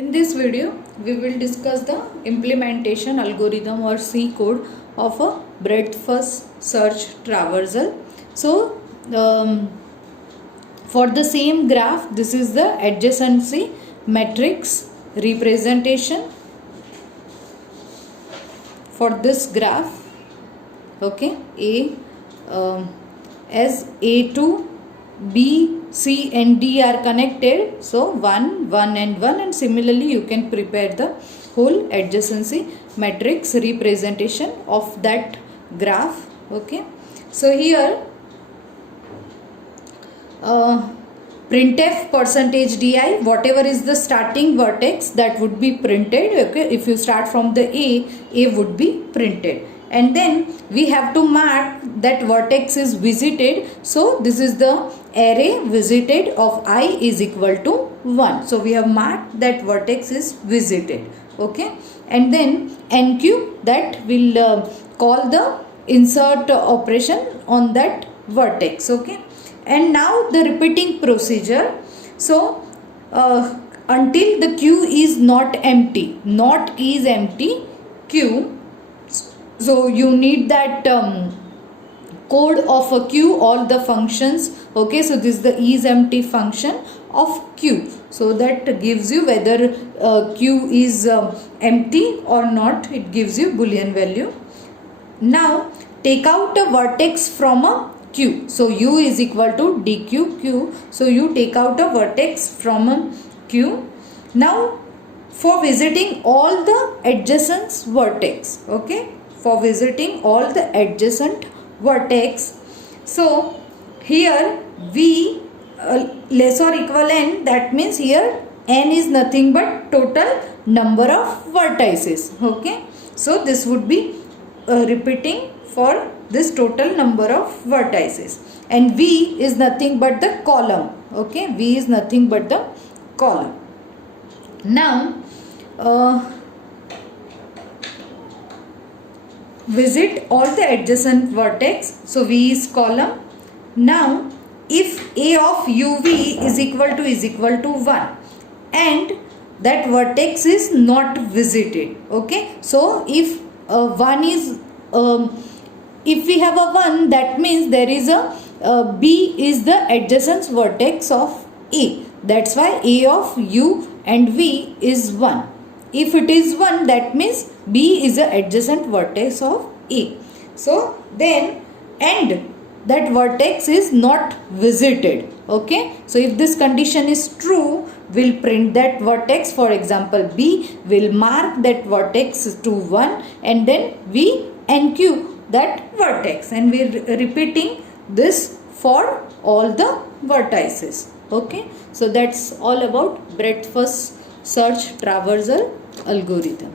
In this video, we will discuss the implementation algorithm or C code of a breadth-first search traversal. So, for the same graph, this is the adjacency matrix representation for this graph. Okay, as A2, B, C and D are connected, so 1, 1 and 1, and similarly you can prepare the whole adjacency matrix representation of that graph. Okay, so here printf %di, whatever is the starting vertex, that would be printed. Okay, if you start from the A would be printed, and then we have to mark that vertex is visited. So this is the array visited of I is equal to 1. So we have marked that vertex is visited. Okay, and then nq, that will call the insert operation on that vertex. Okay, and now the repeating procedure. So until the queue is not empty, not key is empty, queue. So you need that code of a queue, all the functions. Okay, so this is the isEmpty function of queue. So that gives you whether queue is empty or not. It gives you boolean value. Now take out a vertex from a queue. So u is equal to dq q. So you take out a vertex from a queue. Now for visiting all the adjacent vertex. Okay, for visiting all the adjacent vertex. So here v less or equal n, that means here n is nothing but total number of vertices. Okay, so this would be repeating for this total number of vertices, and v is nothing but the column. Okay, v is nothing but the column. Now visit all the adjacent vertex. So v is column. Now if a of uv is equal to 1 and that vertex is not visited. Okay, so if one is if we have a 1, that means there is a b is the adjacent vertex of a. That's why a of u and v is 1. If it is 1, that means b is the adjacent vertex of a. So then, and that vertex is not visited. Okay, so if this condition is true, we'll print that vertex. For example, b will mark that vertex to 1, and then v nq that vertex, and we're repeating this for all the vertices. Okay, so that's all about breadth first search traversal algorithm.